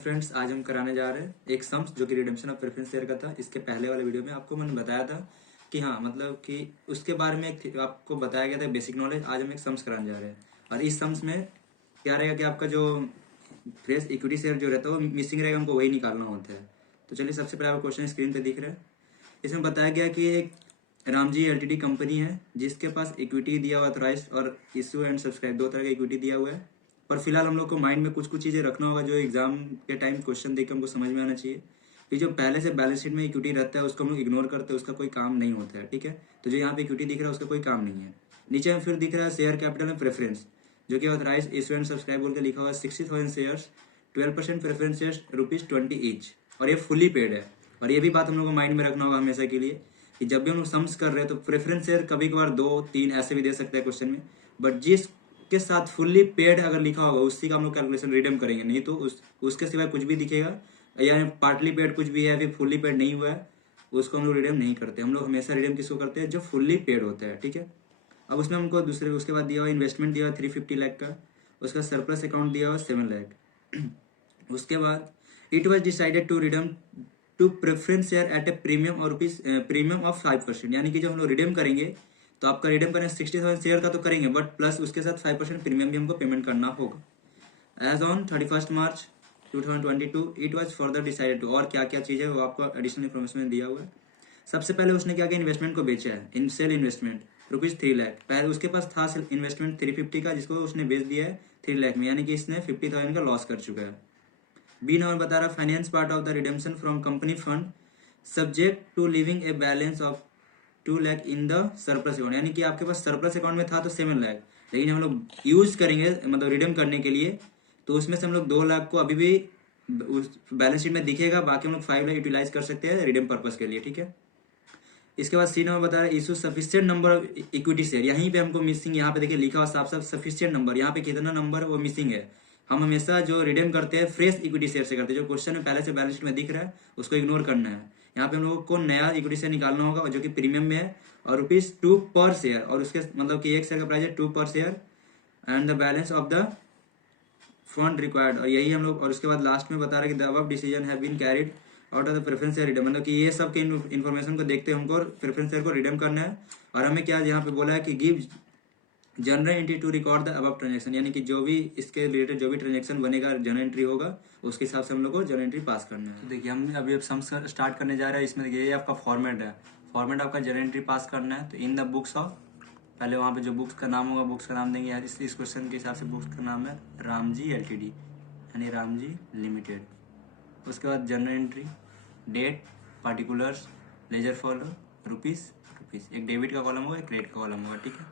Friends, आज हम कराने जा रहे हैं एक सम्स जो कि रिडेम्पशन ऑफ प्रेफरेंस शेयर का था। इसके पहले वाले वीडियो में आपको मैंने बताया था कि हाँ मतलब कि उसके बारे में आपको बताया गया था बेसिक नॉलेज। आज हम एक सम्स कराने जा रहे हैं और इस सम्स में क्या रहेगा कि आपका जो फ्रेश इक्विटी शेयर जो रहता है वो मिसिंग रहेगा, हमको वही निकालना होता है। तो चलिए, सबसे पहले आपको क्वेश्चन स्क्रीन पे दिख रहा है। इसमें बताया गया कि एक रामजी एलटीडी कंपनी है जिसके पास इक्विटी दिया हुआ ऑथराइज और इश्यू एंड सब्सक्राइब दो तरह का इक्विटी दिया हुआ है। पर फिलहाल हम लोग को माइंड में कुछ कुछ चीज़ें रखना होगा जो एग्जाम के टाइम क्वेश्चन देख के हमको समझ में आना चाहिए कि जो पहले से बैलेंस शीट में इक्विटी रहता है उसको हम लोग इग्नोर करते हैं, उसका कोई काम नहीं होता है। ठीक है, तो जो यहाँ पे इक्विटी दिख रहा है उसका कोई काम नहीं है। नीचे में फिर दिख रहा है शेयर कैपिटल में प्रेफरेंस, जो कि ऑथराइज इश्यू एंड सब्सक्राइब बोल के लिखा हुआ है 60,000 शेयर्स, 12% प्रेफरेंस शेयर्स ₹20 ईच, और ये फुल्ली पेड है। और ये भी बात हम लोग को माइंड में रखना होगा हमेशा के लिए कि जब भी हम लोग सम्स कर रहे हैं तो प्रेफरेंस शेयर कभी कभार 2-3 ऐसे भी दे सकते हैं क्वेश्चन में, बट जिस के साथ फुल्ली पेड अगर लिखा होगा उसी का हम लोग कैलकुलेशन रिडीम करेंगे। नहीं तो उसके सिवाय कुछ भी दिखेगा या पार्टली पेड कुछ भी है फिर फुल्ली पेड नहीं हुआ है उसको हम लोग रिडीम नहीं करते। हम लोग हमेशा रिडीम किसको करते हैं, जो फुल्ली पेड होता है। ठीक है, अब उसमें हमको दूसरे उसके बाद दिया हुआ इन्वेस्टमेंट दिया हुआ 350 लाख का, उसका सरप्लस अकाउंट दिया हुआ 7 लाख। उसके बाद it was decided to redeem to preference share at a premium और प्रीमियम ऑफ 5%, यानी कि जब हम लोग रिडीम करेंगे तो आपका रिडीम करने 60,000 शेयर का तो करेंगे, बट प्लस उसके साथ 5% प्रीमियम भी हमको पेमेंट करना होगा। As on 31 March 2022 it was further decided to, और क्या क्या चीज़ है वो आपको एडिशनल इन्फॉर्मेशन में दिया हुआ है। सबसे पहले उसने क्या किया, इन्वेस्टमेंट को बेचा है, इन सेल इन्वेस्टमेंट ₹3 लाख। पहले उसके पास था इन्वेस्टमेंट 350 का जिसको उसने बेच दिया है 3 लाख में, यानी कि इसने 50,000 का लॉस कर चुका है। बी नंबर बता रहा finance part of the redemption from company fund subject to living a balance of 2 lakh in the surplus account, यानी कि आपके पास सरप्लस अकाउंट में था तो 7 लाख, लेकिन हम लोग यूज करेंगे मतलब रिडीम करने के लिए तो उसमें से हम लोग 2 लाख को अभी भी उस बैलेंस शीट में दिखेगा, बाकी हम लोग 5 लाख यूटिलाइज कर सकते हैं रिडीम पर्पज के लिए। ठीक है, इसके बाद सी नंबर बता रहा है issue sufficient number of equity share. यहीं पे हमको मिसिंग, यहाँ पे देखिए लिखा हुआ साफ साफ सफिशिएंट नंबर, यहाँ पे कितना नंबर वो मिसिंग है। हम हमेशा जो रिडीम करते हैं फ्रेश इक्विटी शेयर से करते हैं, जो क्वेश्चन में पहले से बैलेंस शीट में दिख रहा है उसको इग्नोर करना है। यहाँ पे हम लोगों को नया इक्विटी शेयर निकालना होगा जो कि प्रीमियम में है और ₹2 पर शेयर, और उसके मतलब कि एक शेयर का प्राइस है 2 पर share and the balance of the fund required, और यही हम लोग। और उसके बाद लास्ट में बता रहे कि the above decision have been carried out of the preference share redeem, मतलब कि ये सब के इन्फॉर्मेशन को देखते हमको प्रेफरेंस शेयर को रिडीम करना है। और हमें क्या यहाँ पे बोला है कि give journal entry to record the above transaction, यानी कि जो भी इसके रिलेटेड जो भी ट्रांजेक्शन बनेगा जनरल एंट्री होगा उसके हिसाब से हम लोग को जनरल एंट्री पास करना है। तो देखिए हम अभी अब सम्स स्टार्ट करने जा रहे हैं। इसमें देखिए ये आपका फॉर्मेट है, फॉर्मेट आपका जनरल एंट्री पास करना है। तो इन द बुक्स ऑफ, पहले वहाँ पे जो बुक्स का नाम होगा बुक्स का नाम देंगे यार। इस क्वेश्चन के हिसाब से बुक्स का नाम है रामजी एलटीडी यानी रामजी लिमिटेड। उसके बाद journal entry, date, particulars, ledger folio, rupees, एक डेबिट का कॉलम होगा एक क्रेडिट का कॉलम होगा। ठीक है,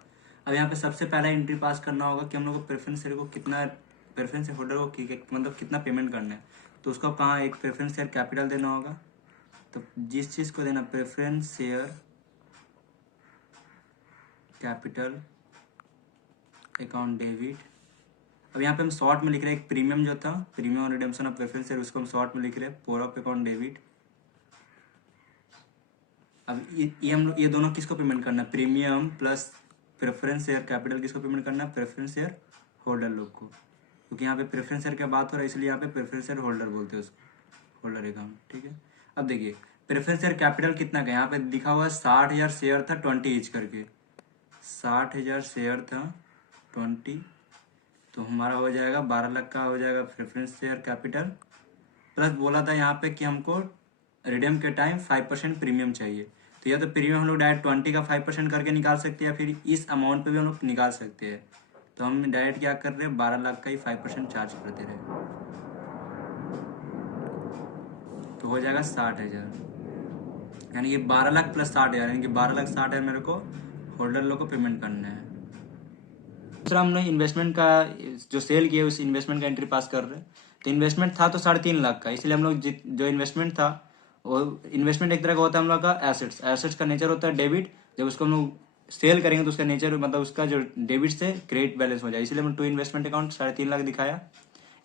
अब यहाँ पे सबसे पहला एंट्री पास करना होगा कि हम लोग को प्रेफरेंस शेयर को कितना, प्रेफरेंस शेयर होल्डर को मतलब कितना पेमेंट करना है। तो उसको कहाँ एक प्रेफरेंस शेयर कैपिटल देना होगा, तो जिस चीज़ को देना preference share capital account debit. अब यहाँ पे हम शॉर्ट में लिख रहे हैं एक प्रीमियम जो था, प्रीमियम और रिडेम्पशन ऑफ प्रेफरेंस शेयर, उसको हम शॉर्ट में लिख रहे हैं पोर ऑफ अकाउंट डेबिट। अब ये हम लोग ये दोनों किसको पेमेंट करना है, premium plus preference share capital किसको पेमेंट करना है, प्रेफरेंस शेयर होल्डर लोग को, क्योंकि यहाँ पे प्रेफरेंस शेयर की बात हो रहा है इसलिए यहाँ पे प्रेफरेंस शेयर होल्डर बोलते हैं उसको, होल्डर अकाउंट। ठीक है, अब देखिए प्रेफरेंस शेयर कैपिटल कितना का, यहाँ पे लिखा हुआ है 60,000 शेयर था 20 ईच करके, 60,000 शेयर था 20, तो हमारा हो जाएगा 12 लाख का हो जाएगा प्रेफरेंस शेयर कैपिटल। प्लस बोला था यहाँ पे कि हमको रिडीम के टाइम 5% प्रीमियम चाहिए, तो या तो प्रीमियम हम लोग डायरेक्ट 20 का 5% करके निकाल सकते हैं या फिर इस अमाउंट पे भी हम लोग निकाल सकते हैं। तो हम डायरेक्ट क्या कर रहे हैं 12 लाख का ही 5% चार्ज कर दे रहे हैं, तो हो जाएगा 60,000, यानी कि 12 लाख प्लस 60,000, यानी कि 12 लाख 60,000 मेरे को होल्डर लोग को पेमेंट करना है। दूसरा हमने इन्वेस्टमेंट का जो सेल किया उस इन्वेस्टमेंट का एंट्री पास कर रहे हैं। तो इन्वेस्टमेंट था तो 3.5 लाख का, इसलिए हम लोग जो इन्वेस्टमेंट था वो इन्वेस्टमेंट एक तरह का होता है हम लोग का एसेट्स, एसेट्स का नेचर होता है डेबिट, जब उसको हम लोग सेल करेंगे तो उसका नेचर मतलब उसका जो डेबिट से क्रेडिट बैलेंस हो जाए, इसलिए हम टू इन्वेस्टमेंट अकाउंट 3.5 लाख दिखाया।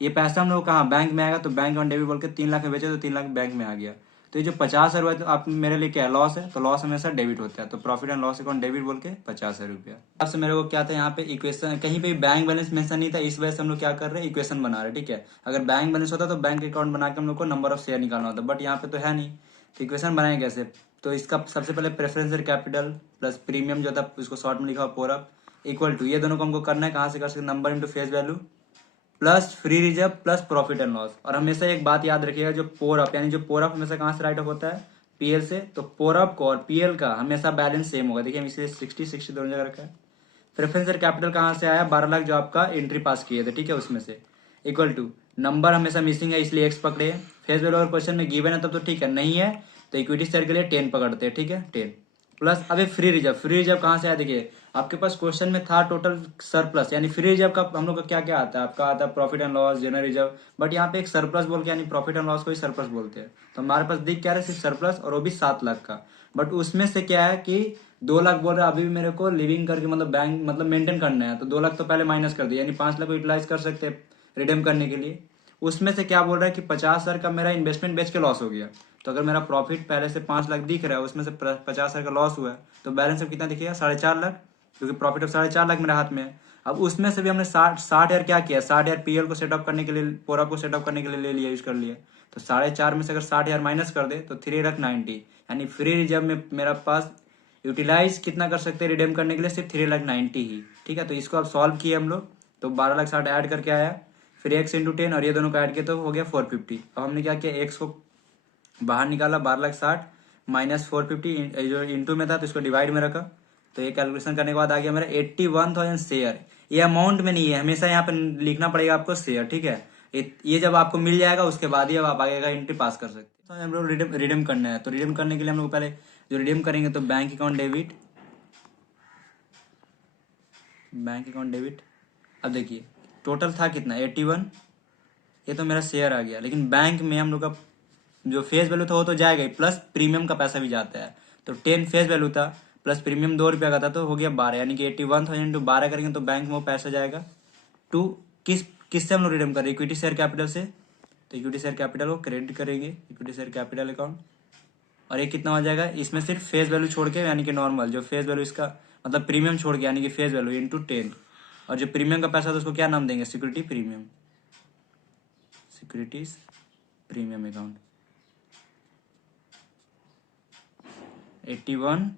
ये पैसा हम लोग कहाँ बैंक में आएगा, तो बैंक ऑन डेबिट बोल के 3 लाख में बेचे तो 3 लाख बैंक में आ गया, तो ये जो 50,000 तो आप मेरे लिए क्या लॉस है, तो लॉस हमेशा डेबिट होता है, तो profit and loss account debit बोल के 50,000 रुपया। अब से मेरे को क्या था यहाँ पे इक्वेशन, कहीं पे बैंक बैलेंस मेंशन नहीं था, इस वजह से हम लोग क्या कर रहे हैं, इक्वेशन बना रहे हैं। ठीक है, अगर बैंक बैलेंस होता तो बैंक अकाउंट बना के हम लोग को नंबर ऑफ शेयर निकालना होता, बट यहाँ पे तो है नहीं, तो इक्वेशन बनाए कैसे। तो इसका सबसे पहले प्रेफरेंशियल कैपिटल प्लस प्रीमियम जो था उसको शॉर्ट में लिखा पोरअप इक्वल टू, ये दोनों को हमको करना है, कहाँ से कर सकते, number into face value plus free reserve plus profit and loss. और हमेशा एक बात याद रखिएगा, जो पोरअप यानी जो पोरअप हमेशा कहाँ से राइट ऑफ होता है, पीएल से, तो पोरअप को और पीएल का हमेशा बैलेंस सेम होगा। देखिए हम इसलिए 60 दोनों जगह रखा है। प्रेफरेंशियल कैपिटल कहाँ से आया, 12 लाख जो आपका एंट्री पास किए थे, ठीक है, उसमें से इक्वल टू नंबर हमेशा मिसिंग है इसलिए एक्स पकड़े। फेस वैल्यू अगर क्वेश्चन में गिवन है तब तो ठीक है, नहीं है तो इक्विटी शेयर के लिए 10 पकड़ते हैं, ठीक है 10 प्लस। अभी फ्री रिजर्व, फ्री रिजर्व कहाँ से आया, देखिए आपके पास क्वेश्चन में था टोटल सरप्लस, यानी फ्री रिजर्व का हम लोग का क्या क्या आता है, आपका आता है profit and loss, general reserve, but यहाँ पे एक सरप्लस बोल के, यानी प्रॉफिट एंड लॉस को ही सरप्लस बोलते हैं। तो हमारे पास दिख क्या रहा है, सिर्फ सरप्लस, और वो भी 7 लाख का। बट उसमें से क्या है कि 2 लाख बोल रहा है अभी भी मेरे को लिविंग करके, मतलब बैंक मतलब मेंटेन करना है, तो 2 लाख तो पहले माइनस कर दिया, यानी 5 लाख को यूटिलाइज कर सकते हैं रिडीम करने के लिए। उसमें से क्या बोल रहा है कि 50,000 का मेरा इन्वेस्टमेंट बेच के लॉस हो गया, तो अगर मेरा प्रॉफिट पहले से 5 लाख दिख रहा है, उसमें से 50,000 का लॉस हुआ है, तो बैलेंस अब कितना दिखेगा, 4.5 लाख, क्योंकि प्रॉफिट अब 4.5 लाख मेरे हाथ में है। अब उसमें से भी हमने 60,000 क्या किया, 60,000 पीएल को सेटअप करने के लिए, पोरअप को सेटअप करने के लिए ले लिया, यूज कर लिया। तो 4.5 में से अगर 60,000 माइनस कर दे तो 3 लाख 90, यानी फ्री रिजर्व में मेरा पास यूटिलाइज कितना कर सकते हैं रिडीम करने के लिए, सिर्फ 3 लाख 90 ही। ठीक है, तो इसको अब सॉल्व किए हम लोग, तो 12 लाख 60 ऐड करके आया, फिर एक्स इंटू 10 और ये दोनों का ऐड किया तो हो गया 450। अब हमने क्या किया, एक्स को बाहर निकाला, 12 लाख 60 माइनस 450 जो इंटू में था तो इसको डिवाइड में रखा, तो ये कैलकुलेशन करने के बाद आ गया मेरा 81,000 शेयर। ये अमाउंट में नहीं है, हमेशा यहाँ पे लिखना पड़ेगा आपको शेयर, ठीक है। ये जब आपको मिल जाएगा उसके बाद ही अब आप आगे का एंट्री पास कर सकते हैं। तो हम लोग रिडीम करना है, तो रिडीम करने के लिए हम लोग पहले जो रिडीम करेंगे तो bank account debit, bank account debit. अब देखिए टोटल था कितना 81, ये तो मेरा शेयर आ गया, लेकिन बैंक में हम लोग का जो फेस वैल्यू था वो तो जाएगा ही, प्लस प्रीमियम का पैसा भी जाता है। तो 10 फेस वैल्यू था प्लस प्रीमियम 2 रुपया का था, तो हो गया 12, यानी कि 81,000 टू 12 करेंगे तो बैंक में वो पैसा जाएगा टू किससे हम लोग रिडीम करें, इक्विटी शेयर कैपिटल से। तो इक्विटी शेयर कैपिटल को क्रेडिट करेंगे, इक्विटी शेयर कैपिटल अकाउंट, और ये कितना हो जाएगा, इसमें सिर्फ फेस वैल्यू छोड़ के, यानी कि नॉर्मल जो फेस वैल्यू इसका मतलब प्रीमियम छोड़ के, यानी कि फेस वैल्यू इंटू 10, और जो प्रीमियम का पैसा था उसको क्या नाम देंगे, security premium, securities premium account. 81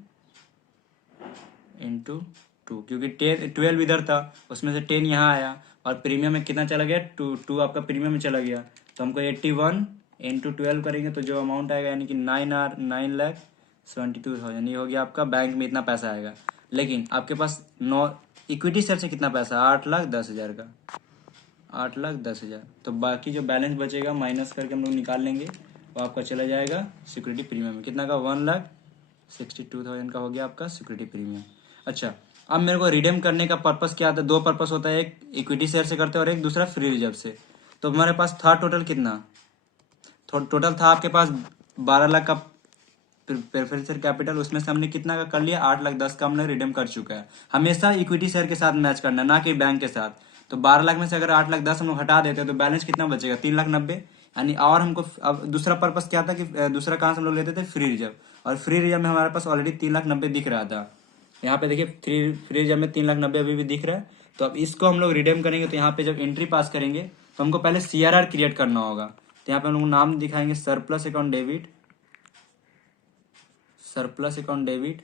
into 2, क्योंकि 12 इधर था, उसमें से 10 यहाँ आया, और प्रीमियम में कितना चला गया, 2 आपका प्रीमियम में चला गया, तो हमको 81 इंटू 12 करेंगे तो जो अमाउंट आएगा, यानी कि 9,72,000, ये हो गया आपका, बैंक में इतना पैसा आएगा। लेकिन आपके पास इक्विटी शेयर से कितना पैसा, 8,10,000 का, 8,10,000, तो बाकी जो बैलेंस बचेगा माइनस करके हम लोग निकाल लेंगे, वो आपका चला जाएगा सिक्योरिटी प्रीमियम में, कितना का, 1,62,000 का हो गया आपका सिक्योरिटी प्रीमियम। अच्छा, अब मेरे को रिडीम करने का पर्पस क्या था, 2 पर्पस होता है, एक इक्विटी शेयर से करते हैं और एक दूसरा फ्री रिजर्व से। तो हमारे पास था टोटल कितना, टोटल था आपके पास 12 लाख का प्रेफरेंशियल कैपिटल, उसमें से हमने कितना का कर लिया, 8,10,000 का हमने रिडीम कर चुका है। हमेशा इक्विटी शेयर के साथ मैच करना, ना कि बैंक के साथ। तो 12 लाख में से अगर 8,10,000 हम लोग हटा देते हैं तो बैलेंस कितना बचेगा, 3,90,000, यानी। और हमको अब दूसरा पर्पस क्या था कि दूसरा कहाँ से हम लोग लेते थे, फ्री रिजर्व, और फ्री रिजर्व में हमारे पास ऑलरेडी 3,90,000 दिख रहा था। यहाँ पे देखिए फ्री रिजर्व में 3,90,000 अभी भी दिख रहा है। तो अब इसको हम लोग रिडीम करेंगे, तो यहाँ पे जब एंट्री पास करेंगे तो हमको पहले CRR क्रिएट करना होगा। तो यहाँ पे हम लोग नाम दिखाएंगे surplus account debit, surplus account debit.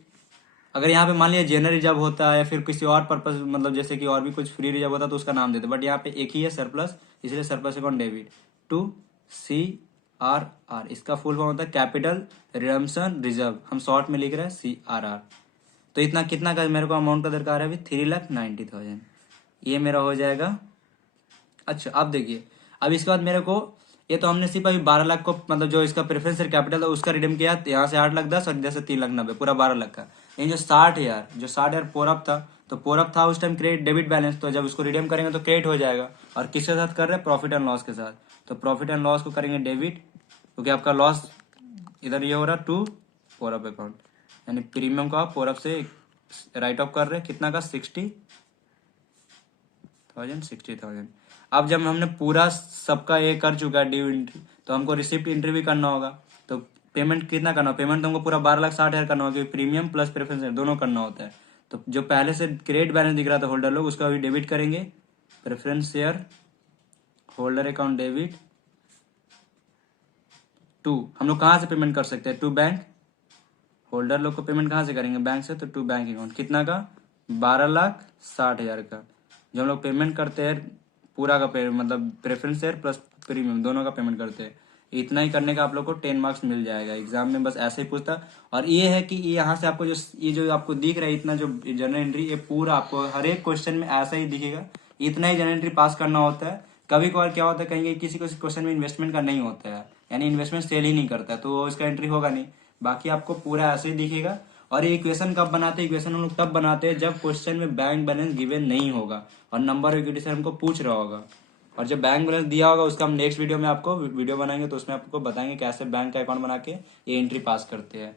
अगर यहाँ पे मान लिया जनरल रिजर्व होता है या फिर किसी और पर्पस, मतलब जैसे कि और भी कुछ फ्री रिजर्व होता तो उसका नाम देते, बट यहाँ पे एक ही है सरप्लस, इसलिए surplus account debit to CRR। इसका फुल फॉर्म होता है कैपिटल रिडम्पशन रिजर्व, हम शॉर्ट में लिख रहे हैं CRR। तो इतना कितना का मेरे को अमाउंट का दरकार है अभी, 3,90,000, ये मेरा हो जाएगा। अच्छा अब देखिए, अब इसके बाद मेरे को, ये तो हमने सिर्फ अभी 12 लाख को, मतलब जो इसका प्रेफरेंशियल कैपिटल था उसका रिडीम किया, यहाँ से 8,10,000 और इधर से 3,90,000, पूरा 12 लाख का। लेकिन जो 60,000 पोरअप था, तो पोरअप था उस टाइम क्रेडिट डेबिट बैलेंस, तो जब उसको रिडीम करेंगे तो क्रेडिट हो जाएगा। और किसके साथ कर रहे हैं, प्रॉफिट एंड लॉस के साथ, तो प्रॉफिट एंड लॉस को करेंगे डेबिट, क्योंकि आपका लॉस इधर ये हो रहा टू पोरअप अकाउंट, यानी प्रीमियम को आप पोरअप से राइट ऑफ कर रहे हैं, कितना का, 60,000। अब जब हमने पूरा सबका ये कर चुका है ड्यू एंट्री, तो हमको रिसिप्ट एंट्री भी करना होगा। तो पेमेंट कितना करना हो, पेमेंट तुमको पूरा 12,60,000 करना होगा, क्योंकि प्रीमियम प्लस प्रेफरेंस दोनों करना होता है। तो जो पहले से क्रेडिट बैलेंस दिख रहा था होल्डर लोग, उसका अभी डेबिट करेंगे, preference share holder account debit to, हम लोग कहाँ से पेमेंट कर सकते हैं, टू बैंक। होल्डर लोग को पेमेंट कहाँ से करेंगे, बैंक से, तो टू बैंक अकाउंट कितना का, 12,60,000 का। जो हम लोग पेमेंट करते हैं पूरा का मतलब प्रेफरेंस शेयर प्लस प्रीमियम दोनों का पेमेंट करते हैं, इतना ही करने का आप लोग को 10 मार्क्स मिल जाएगा एग्जाम में। बस ऐसे ही पूछता। और ये है कि ये यहाँ से आपको जो आपको दिख रहा है इतना जो जनरल एंट्री, ये पूरा आपको हर एक क्वेश्चन में ऐसा ही दिखेगा, इतना ही जनरल एंट्री पास करना होता है। कभी कभार क्या होता है, कहीं किसी क्वेश्चन में इन्वेस्टमेंट का नहीं होता है, यानी इन्वेस्टमेंट सेल ही नहीं करता है, तो इसका एंट्री होगा नहीं। बाकी आपको पूरा ऐसे ही दिखेगा। और ये इक्वेशन कब बनाते हैं, इक्वेशन हम लोग तब बनाते हैं जब क्वेश्चन में बैंक बैलेंस गिवन नहीं होगा और नंबर ऑफ इक्विटी से हमको पूछ रहा होगा। और जब बैंक बैलेंस दिया होगा उसका हम नेक्स्ट वीडियो में आपको वीडियो बनाएंगे, तो उसमें आपको बताएंगे कैसे बैंक का अकाउंट बना के ये एंट्री पास करते हैं।